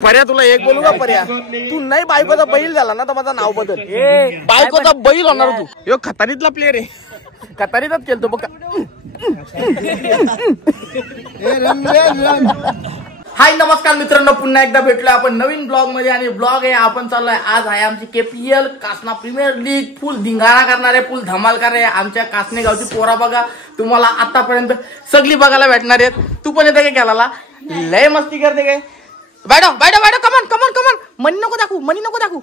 पर्या तुला एक बोलू का पर्या, तू नाही बायकोचा बैल झाला ना तर माझं नाव बदल. बायकोचा बैल होणार तू. यो खतारीतला प्लेअर आहे, खतारीतच खेळतो बघ. हाय नमस्कार मित्रांनो, पुन्हा एकदा भेटलोय आपण नवीन ब्लॉग मध्ये. आणि ब्लॉग आहे आपण चाललोय आज आहे आमची KPL Kasna premier league. Full धिंगाणा करणारे, फुल धमाल करणारे आमच्या कासने गावची पोरा बघा. तुम्हाला आतापर्यंत सगळी बघायला भेटणार आहेत. तू पण येते काय खेळायला, लय मस्ती करते काय. बैठो बैठो बैठो, कमन कमन कमन. मनी नको दाखवू, मनी नको दाखवू.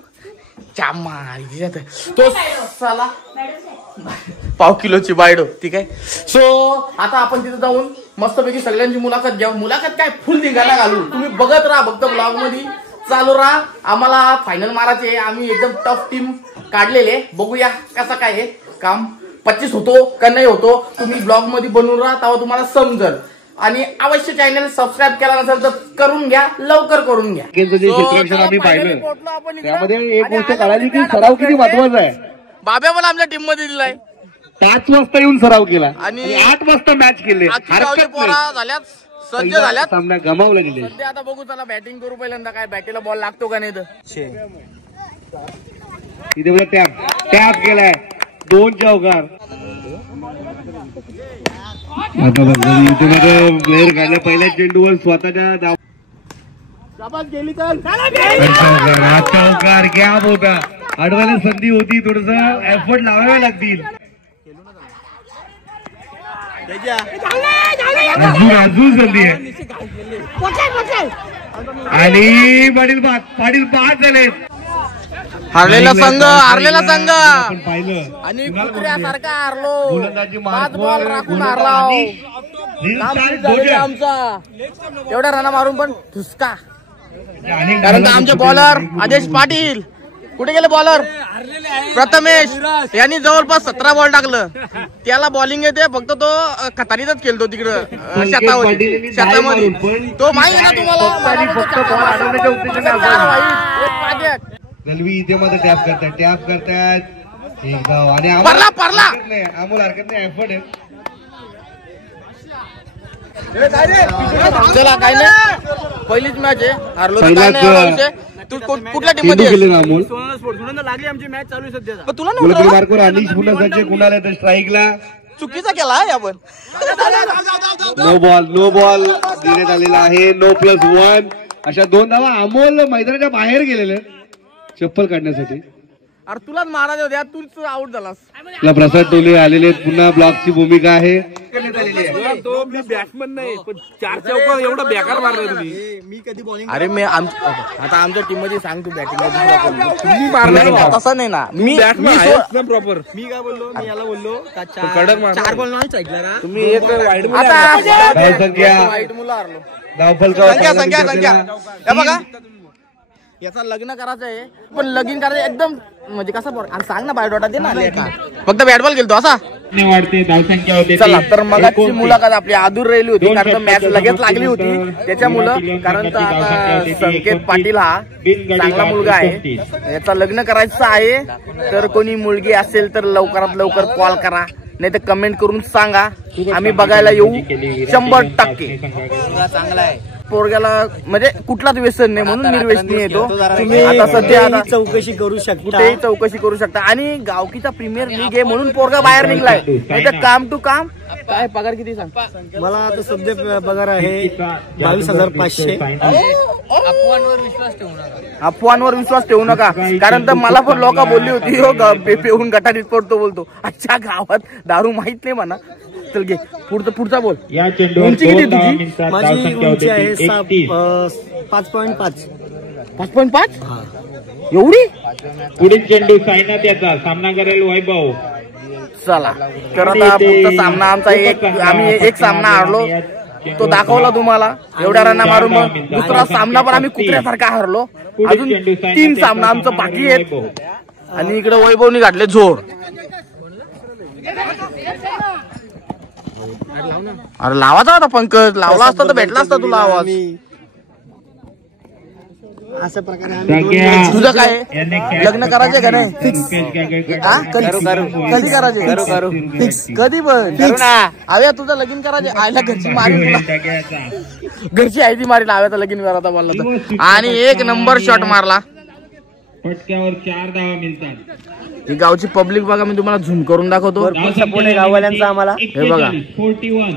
तो साला पाव किलोची बायडो, ठीक आहे. सो आता आपण तिथे जाऊन मस्तपैकी सगळ्यांची मुलाखत घेऊ. मुलाखत काय फुल धिंगाणा घालू. तुम्ही बघत राहा, फक्त ब्लॉग मध्ये चालू राहा. आम्हाला फायनल मारायचे, आम्ही एकदम टफ टीम काढलेले. बघूया कसं काय हे काम 25 होतो का नाही होतो. तुम्ही ब्लॉग मध्ये बनवून राहा, तेव्हा तुम्हाला समजल. आणि अवश्य चॅनल सबस्क्राईब केला नसेल तर करून घ्या, लवकर करून घ्या. आम्ही पाहिलं त्यामध्ये एक गोष्ट कळाली की सराव किती महत्वाचा आहे. बाब्या मला आमच्या टीम मध्ये दिलाय. 5 वाजता येऊन सराव केला आणि 8 वाजता मॅच केले. झाल्यात, सज्ज झाल्यात. सामना गमावला गेले. सध्या आता बघू, चला बॅटिंग करू. पहिल्यांदा काय बॅटीला बॉल लागतो का नाही तर. इथे टॅप केलाय 2 चौकार. आता प्लेअर काढला पहिल्या चेंडूवर स्वतःच्या गेली चौकार गॅप होता. अडवायला संधी होती, थोडस एफर्ट लावावे लागतील. अजून संधी आहे आणि पाटील 5 झाले. हारलेला संघ आपण पाहिलं आणि कुत्र्यासारखा हारलो. गोलंदाजी 5 बॉल राखून हारला आमचा. एवढ्या रना मारून पण ठुसका. कारण आमचे बॉलर आदेश पाटील कुठे गेले. बॉलर प्रथमेश यांनी जवळपास 17 बॉल टाकलं. त्याला बॉलिंग येते, फक्त तो खतारीतच खेळतो तिकडं शेतामध्ये. तो माहिती ना तुम्हाला. गलवी इथे मध्ये टॅप करतात एक धाव आणि अमोल हरकत नाही. एफर्ट आहे. चला काय नाही, पहिलीच मॅच आहे, हारलो तू कुठल्या टीम मध्ये लागली आमची मॅच चालू सध्या. तुला अनिश पुन्हा कुणाला तर स्ट्राईकला चुकीचा केला आपण. नो बॉल देण्यात आलेला आहे. No+1 अशा 2 धावा. अमोल मैदानाच्या बाहेर गेलेले चप्पल काढण्यासाठी. अरे तुलाच मारायचे होत्या, तूच आउट झालास. प्रसाद टोले आलेले. पुन्हा ब्लॉकची भूमिका आहे. तो मी बॅट्समन नाही, पण 4 चौका एवढा बेकार मारला तुम्ही. मी कधी बॉलिंग. अरे मी आता आमच्या टीम मध्ये सांग, तू बॅटिंग तुम्ही मारला तसं नाही ना. मी बॅट्समन प्रॉपर. मी काय बोललो, मी याला बोललो कडक 4 बॉल नाही ऐकलं ना तुम्ही. एक वाईट वाईट मुलं हारलो. संख्या बघा, याचा लग्न करायचं आहे, पण लगीन करायचं एकदम म्हणजे कसं सांग ना, बायोडाटा दे ना. फक्त बॅटबॉल खेळतो असा. चला तर मगाची मुलाखत आपली अधूर राहिली होती, कारण मॅच लगेच लागली होती त्याच्यामुळं. कारण आता संकेत पाटील हा चांगला मुलगा आहे, याचा लग्न करायचं आहे. तर कोणी मुलगी असेल तर लवकरात लवकर कॉल करा, नाही तर कमेंट करून सांगा. आम्ही बघायला येऊ 100%. चांगला आहे पोरग्याला, म्हणजे कुठलाच व्यसन नाही म्हणून निर्व्यसनी येतो. तुम्ही आता सध्या चौकशी करू शकता, कुठेही चौकशी करू शकता. आणि गावकीचा प्रीमियर लीग आहे म्हणून पोरगा बाहेर निघलाय, नाही तर काम टू काम. काय पगार किती सांग मला आता सध्या पगार आहे 22,500. अफवांवर विश्वास ठेवू नका, कारण तर मला पण लोक बोलली होती हो पेहून गटारीत पडतो बोलतो. अच्छा गावात दारू माहित नाही म्हणा. चल घे पुढचा बोल. उंची किती तुझी? माझी उंची आहे 5.5. 5.5 एवढी. पुढील चेंडू सायनाथ याचा सामना करेल वैभव. चला तर आता पुढचा सामना आमचा आम्ही एक सामना हारलो, तो दाखवला तुम्हाला एवढ्या रना मारून. मग दुसरा सामना पण आम्ही कुत्र्यासारखा हारलो. अजून 3 सामना आमचं बाकी आहेत. आणि इकडे वैभवनी घातले जोर. अरे लावाचा होता पंकज, लावला असता तर भेटला असता तुला आवाज. अशा प्रकारे आम्ही सगळ्या तुझं काय आहे? लग्न करायचं का नाही हा? कधी करायचे फिक्स कधी पण आव्या तुझं लगीन करायचे आयला घरची मारी घरची आई ती मारी आव्याचा लगीन करायचा बोलला तर आणि एक नंबर शॉट मारला फटक्यावर 4 धावा मिळतात. ही गावची पब्लिक बघा मी तुम्हाला झूम करून दाखवतो सपोर्ट आहे गाववाल्यांचा आम्हाला. हे बघा 41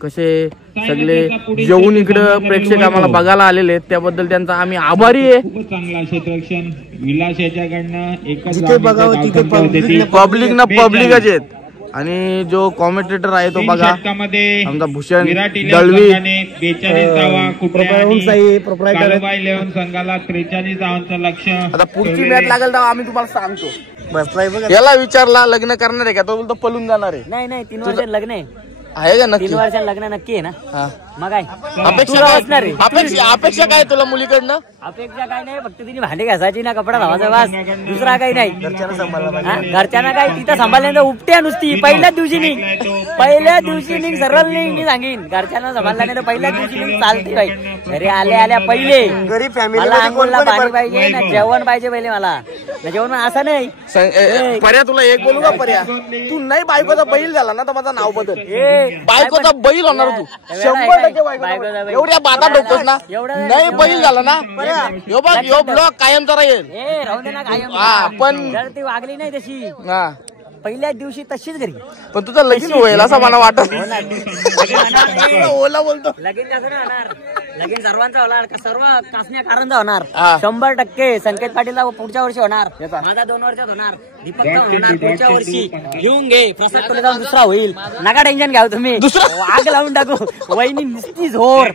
कसे सगळे येऊन इकडं प्रेक्षक आम्हाला बघायला आलेले आहेत त्याबद्दल त्यांचा आम्ही आभारी आहे. खूपच चांगला क्षेत्ररक्षण विलास याच्याकडनं एकच जिथे बघावं तिथे पब्लिक ना पब्लिकच आहेत आणि जो कॉमेंटेटर आहे तो बघा आमचा भूषण दळवी 42 धावा प्रोप्रायटर काळोबाई लेवन संघाला 43 धावांचं लक्ष. आता पुढची मॅच लागेल तेव्हा आम्ही तुम्हाला सांगतो. बसलाय बघा. याला विचारला लग्न करणार आहे का तो बोलतो पळून जाणार आहे. नाही 3 वर्षात लग्न आहे. आहे का नक्की 3 वर्षात लग्न नक्की आहे ना. हा. मग काय अपेक्षा काय तुला मुलीकडनं अपेक्षा काय नाही फक्त तिने भांडे घासायची ना कपडा धावायचा वास दुसरा काही नाही. घरच्यांना काय तिथं सांभाळल्यानंतर उपट्या नुसती पहिल्याच दिवशी निघ सरळ निघ मी सांगेन. घरच्यांना सांभाळल्या नाही तर पहिल्याच दिवशी निघ चालते बाई. घरी आल्या पहिले गरीब फॅमिली मला अंघोळला पाणी पाहिजे ना जेवण पाहिजे पहिले मला जेवण असं नाही. पर्या तुला एक बोलू का पर्या तू नाही बायकोचा बैल झाला ना तर माझं नाव बदल बायकोचा बैल होणार तू 100% बायकोचा एवढ्या बाधा ठोकतोस ना नाही बैल झाला ना यो बघ यो ब्लॉक कायमचा राहील. राहू दे ना हा पण जर ती वागली नाही तशी हा पहिल्याच दिवशी तशीच घरी पण तुझं लगीन होईल असं मला वाटत. ओला बोलतो लगीन कसं नाही होणार. लगीन सर्वांचा होणार सर्व कासण्या कारणचा होणार हा. 100%. संकेत पाटीलला पुढच्या वर्षी होणार माझा 2 वर्षात होणार दीपकचा होणार पुढच्या वर्षी. घेऊन घे प्रसाद कोले जाऊन दुसरा होईल नका टेन्शन घ्याव तुम्ही आग लावून टाकू वहिनी नुसती झोर.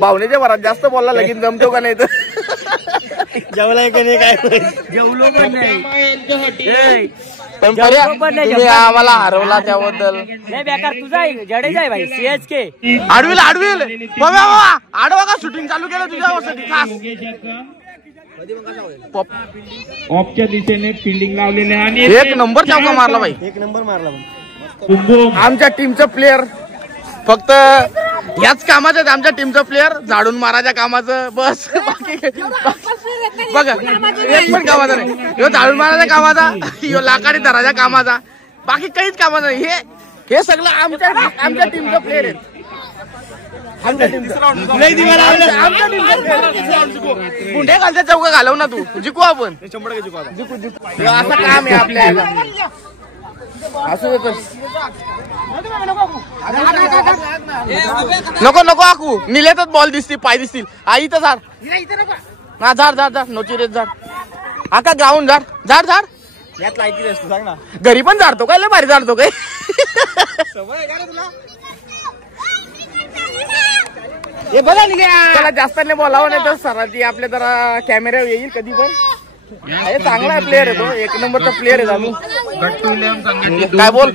भावनेच्या भरात जास्त बोलला लगीन जमतो का नाही तर जेवलाय का नाही काय जेवलो पण नाही. पण पर्या तुम्ही आम्हाला हरवला त्याबद्दल नाही बेकार तुझा जडेजा आहे भाई CSK आडवील बाबा आडवा का शूटिंग चालू केलं तुझ्यासाठी खास ऑफच्या दिशेने फिल्डिंग लावलेले आणि एक नंबर चौका मारला भाई. 1 नंबर मारला. आमच्या टीमचं प्लेअर फक्त याच कामाचं आहे आमच्या टीमचं प्लेअर झाडून मारायच्या कामाचं बस बाकी बघा एक पण कामाचा नाही. ह्यो झाडून मारायच्या कामाचा ह्यो लाकडी धराच्या कामाचा बाकी काहीच कामाचं नाही. हे सगळं आमच्या टीमचं प्लेअर आहेत. पुढे घालच्या चौका घालव ना तू जिकू आपण जिकू असं काम आहे आपल्याला असू देतो. नको आकू निलेतच बॉल दिसतील पाय दिसतील आई तर झाड हा झाड नोची रेत झाड आका ग्राउंड झाड यात लायकी असतो सांग ना. घरी पण झाडतो काय लय भारी झाडतो काय हे बघा निघ्या त्याला जास्त नाही बोलावं नाही तर सरांची आपल्या जरा कॅमेरा येईल कधी पण. हे चांगला आहे प्लेअर आहे तो 1 नंबरचा प्लेअर आहे आम्ही काय बोल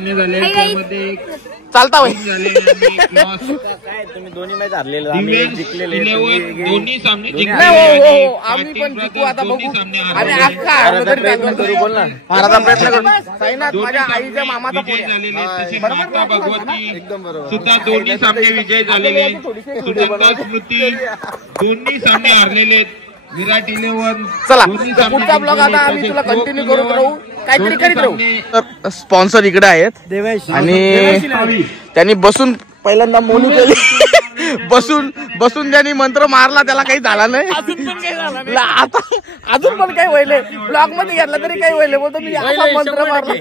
चालता होय तुम्ही दोन्ही मॅच हरलेले आम्ही एक जिंकलेले दोन्ही सामने नाही हो आम्ही पण जिंकू आता बघू आणि अख्खा हारलो तरी चालतो. बोल ना. हाराचा प्रयत्न करू साईनाथ माझ्या आईच्या मामाचा विजय पोर झालेले आहे. तसे बरोबर माता ना? भगवती एकदम बरोबर. सुद्धा दोन्ही सामने विजय झालेले. सुचंता स्मृती दोन्ही सामने हरलेले आहेत. विराट 11 चला तर पुढचा ब्लॉग आता आम्ही तुला कंटिन्यू करत राहू काहीतरी करीत राहू. तर स्पॉन्सर इकडे आहेत देवेश आणि त्यांनी बसून पहिल्यांदा मोनू केली बसून त्यांनी मंत्र मारला त्याला काही झाला नाही आता अजून पण काही व्हायले ब्लॉग मध्ये घेतला तरी काही व्हायले बोलतो मी असा मंत्र मारला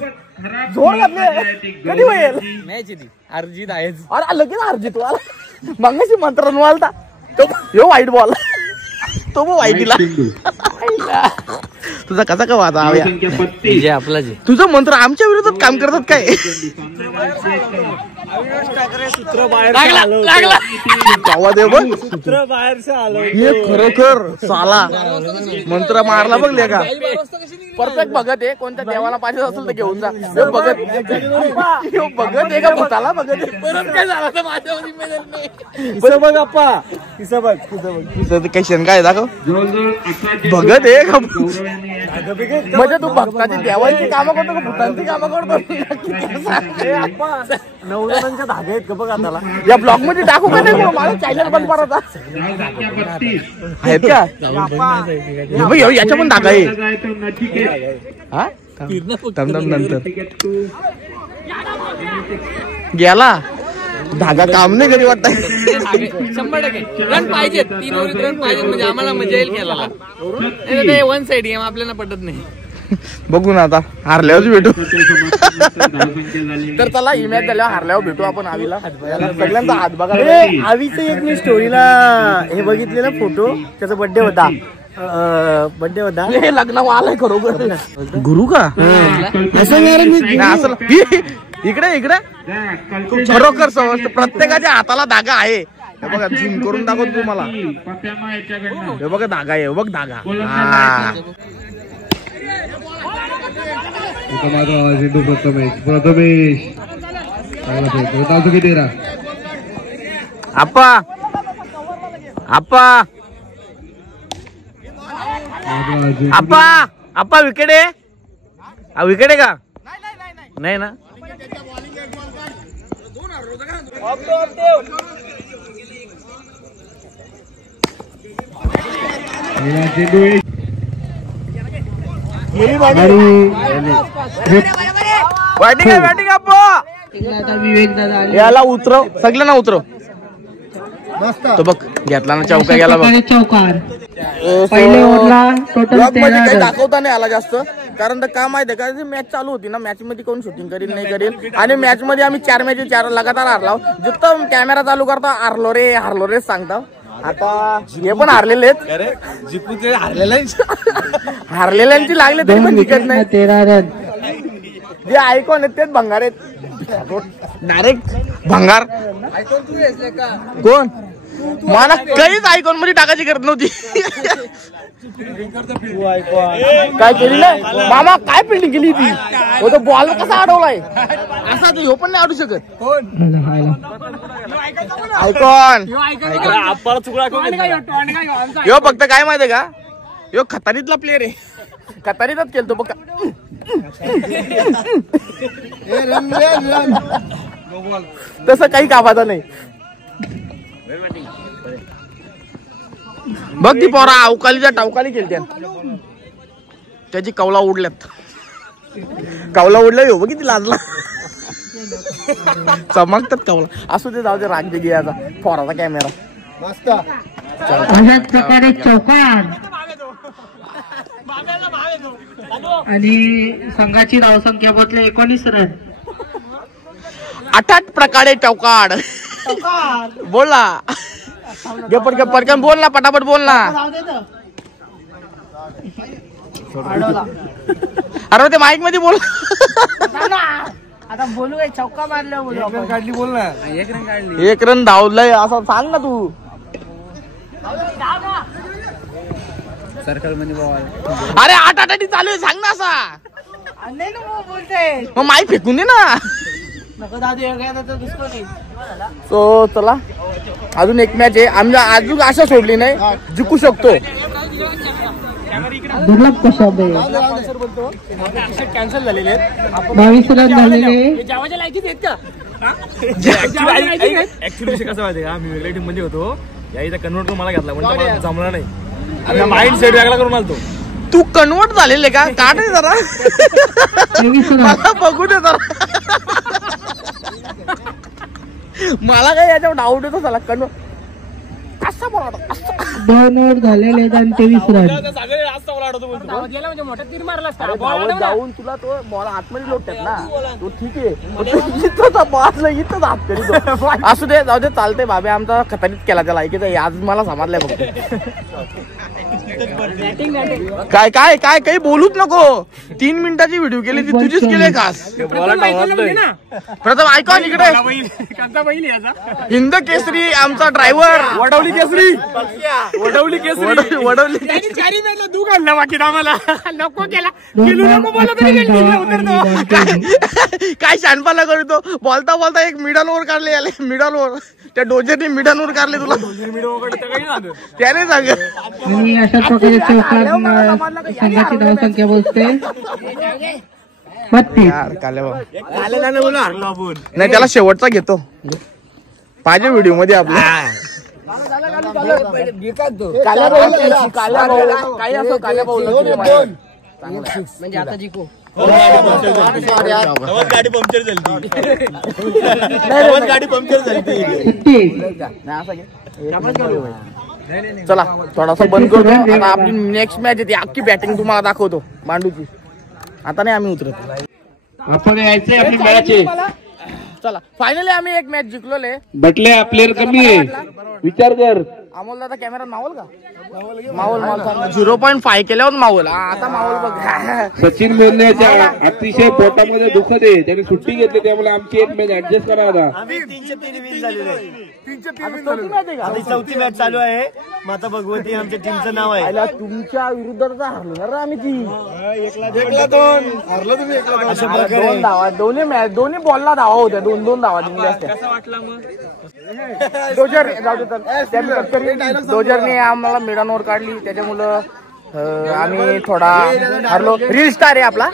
झोड घातले कधी होईल मॅच अर्जित आहेच. अरे लगेच अर्जित वाला मंगाशी मंत्र नवालता तो ह्यो वाईट बॉल तो मग वाईटीला तुझा कसा का वादा आपला जे तुझं मंत्र आमच्या विरोधात काम करतात काय सूत्र बाहेर आवाज आहे बघ सूत्र बाहेरचं आलं. हे खरोखर साला मंत्र मारला बघ का परफेक्ट बघत आहे कोणत्या देवाला पाहिजे असेल तर घेऊन जा बघत आहे का भूताला बघत आहे परत काय झाला तर माझ्यावर बघ अप्पा काही शंका आहे दाखव बघत आहे का म्हणजे तू भक्ताची देवांची कामं करतो का भूतांची कामं करतो 9 जणांच्या धागे आहेत का बघ आता या ब्लॉग मध्ये टाकू का नाही मला चॅनल बंद करायचा आहेत का याच्या पण धागा आहे हा नंतर गेला धागा काम नाही करी वाटत 100% रन पाहिजेत 3 ओव्हरीत रन पाहिजेत म्हणजे आम्हाला मजा येईल खेळायला ते वन साइड गेम आपल्याला पटत नाही बघू ना आता हारल्यावर भेटू तर चला ही मॅच झाल्यावर हारल्यावर भेटू आपण आवीला सगळ्यांचा हात बघा आवीचं एक मी स्टोरीला हे बघितलेला फोटो त्याचा बर्थडे होता हे लग्न आलंय खरोखर गुरु का असं यार मी असं इकडे खरोखर समजतं प्रत्येकाच्या हाताला धागा आहे हे बघा झूम करून दाखवतो तुम्हाला हे बघा धागा आहे बघ धागा माझा आवाज येतो प्रथमेश किती रा आप्पा विकेट आहे विकेट आहे का नाही ना बॅटिंग याला उतरव सगळ्यांना उतरव तो बघ घेतला ना चौका गेला बघ काही दाखवता नाही आला जास्त कारण तर का माहिती आहे का मॅच चालू होती ना मॅच मध्ये कोण शूटिंग करेल नाही करेल आणि मॅच मध्ये आम्ही 4 मॅच 4 लगातार हारलो जिथं कॅमेरा चालू करता हारलो रे सांगता आता हे पण हारलेले आहेत हारलेल्यांची लागले तरी पण जिंकत नाही 13 रन जे आयकॉन आहेत तेच भंगार आहेत डायरेक्ट भंगार कोण मला काहीच आयकॉन मध्ये टाकायची गरज नव्हती काय केली नाही मामा काय फिल्डिंग केली ती तो बॉल कसा अडवलाय असा तो ह्यो पण नाही अडू शकत आयकॉन ह्यो फक्त काय माहितीये का ह्यो खतानीतला प्लेअर आहे खतानीतच केलतो बघ तसं काही कामाचा नाही बघ ती पोरा अवकालीच्या टावकाली केली त्याची कवला उडल्यात कवला उडल्या येऊ बघ किती लाजला चमकतात कवला असू दे जाऊ दे राग दे घ्यायचा पोराचा कॅमेरा मस्त अशाच प्रकारे चौकार आणि संघाची धावसंख्या बदले 19 रन 8 प्रकारे चौकाड बोला पटकन बोल ना पटापट बोल ना अरे ते माईक मध्ये बोल आता बोलू काय चौका मारल्या बोलू काढली बोल ना 1 रन धावलंय असं सांग ना तू सर्कल मध्ये अरे 8 चालू आहे सांग ना असा नाही ना बोलते मग माईक फेकून दे ना नको दादू दिसतो नाही सो चला अजून एक मॅच आहे आम्ही अजून आशा सोडली नाही जिंकू शकतो दुर्लभ कशाब कॅन्सल झालेले आहेत 22 रन झालेले जेवायच्या लायकीत आहेत का ऍक्च्युली कसं माहिती का मी वेगळ्या टीम मध्ये होतो या इथं कन्वर्ट करून मला घेतला पण मला जमला नाही आणि माइंड सेट वेगळा करून आलतो तू कन्वर्ट झालेले का काढ रे जरा मला बघू दे जरा मला काय याच्यावर डाऊट येतो चला कन्वर्ट कसा बोला 2 ओव्हर झालेले आणि 23 रन म्हणजे मोठा तीर मारला जाऊन तुला तो बॉल आतमध्ये लोटतात ना तो ठीक आहे इथं बॉल इथंच हात करी असू दे जाऊ दे चालते बाबे आमचा खतरीत केला त्याला ऐकायचं आज मला समजलंय फक्त काय काय काय काही बोलूच नको 3 मिनिटाची व्हिडिओ केली ती तुझीच केली खास प्रथम ऐकॉन इकडे हिंद केसरी आमचा ड्रायव्हर वडवली केसरी तू घालला बाकी आम्हाला नको केला काय शानपाला करतो बोलता बोलता एक मिडल ओव्हर काढले याले मिडल ओव्हर त्या डोजरने मिडानवर काढले तुला त्याने सांग. आणि अशा प्रकारे चौकात संघाची धावसंख्या पोहोचते 32. यार काल्या बाबा नाही त्याला शेवटचा घेतो पाहिजे व्हिडिओ मध्ये आपला. काल्या भाऊ काही असो काल्या भाऊ म्हणजे आता जिको गाडी पंक्चर झाली गाडी पंक्चर झाली. 30. चला थोडासा बंद करतो आता. आपली नेक्स्ट मॅच येते अख्खी बॅटिंग तुम्हाला दाखवतो मांडूची. आता नाही आम्ही उतरत. आपण यायचंय आपली मॅच आहे. चला फायनली आम्ही एक मॅच जिंकलोले. बटले प्लेअर कमी आहे विचार कर. अमोल दादा कॅमेरा मावल का मावल 0.5 केल्यावर मावल. आता मावल बघ. सचिन बोलण्याच्या अतिशय पोटामध्ये दुखत आहे. त्याने सुट्टी घेतली त्यामुळे आमची एक मॅच ऍडजस्ट करा आता. चौथी मॅच चालू आहे. माता भगवती आमच्या टीमचं नाव आहे. तुमच्या विरुद्ध हरलो ना रे आम्ही ती. दोन धावा दोन्ही मॅच दोन्ही बॉलला धावा होत्या. 2-2 धावा दिल्या असत्या. डोजरने आम्हाला मिडानवर काढली त्याच्यामुळं आम्ही थोडा हरलो. रील स्टार आहे आपला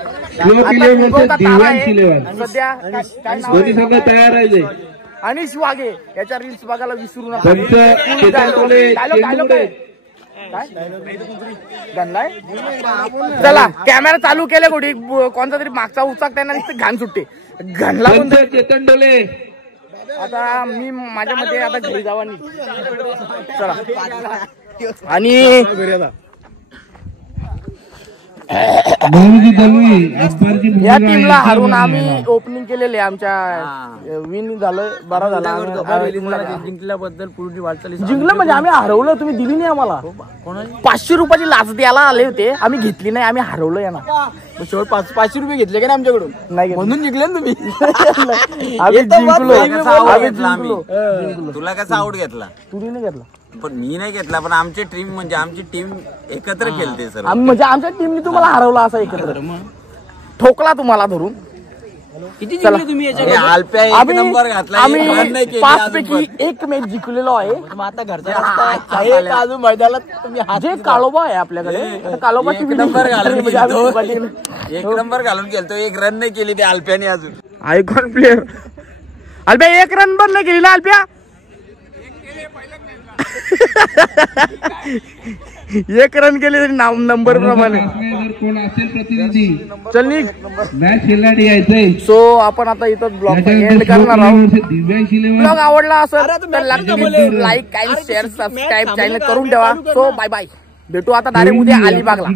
सध्या. दोन्ही संघ तयार आहे. अनिश वाघे याच्या रील्स बघायला विसरू नका. चला कॅमेरा चालू केले कुठे कोणता तरी मागचा उचाक त्यांना घाण सुटते. घाणला चेतन डोले. आता मी माझ्या मते आता घरी जावा नाही. चला आणि या टीमला हरवून आम्ही ओपनिंग केलेले. आमच्या विन झालं बरा झाला. जिंकल्याबद्दल पूर्ण वाटचाली जिंकलं म्हणजे आम्ही हरवलं. तुम्ही दिली नाही आम्हाला. 500 रुपयाची लाच द्यायला आले होते आम्ही घेतली नाही. आम्ही हरवलं यांना. शेवट 500 रुपये घेतले का आमच्याकडून नाही म्हणून जिंकले ना तुम्ही. आम्ही जिंकलो. तुला कसा आउट घेतला? तुम्ही नाही घेतला पण मी नाही घेतला. पण आमची टीम म्हणजे आमची टीम एकत्र खेळते सर. म्हणजे आमच्या टीमने तुम्हाला हरवला असा एकत्र ठोकला तुम्हाला धरून. किती जिंकले तुम्ही याच्यात? आल्प्या एक नंबर घातला. आम्ही 5 पैकी 1 मॅच जिंकलेलो आहे. आता घरचा अजून मैदानात तुम्ही जे काळोबा आहे आपल्याकडे काळोबा एक नंबर घालून गेलतो. 1 रन नाही केली त्या आल्प्याने अजून. आयकॉन प्लेअर अल्प्या 1 रन पण नाही केली ना अल्प्या. 1 रन केले तरी नंबर प्रमाणे. कोण असेल प्रतिनिधी चल निघ मॅच खेळण्यासाठी यायचंय. सो आपण आता इथं ब्लॉग एंड करणार आहोत. ब्लॉग आवडला असेल तर लाईक आणि शेअर सबस्क्राईब चॅनल करून ठेवा. So bye bye. भेटू आता डायरेक्ट उद्या अलिबागला.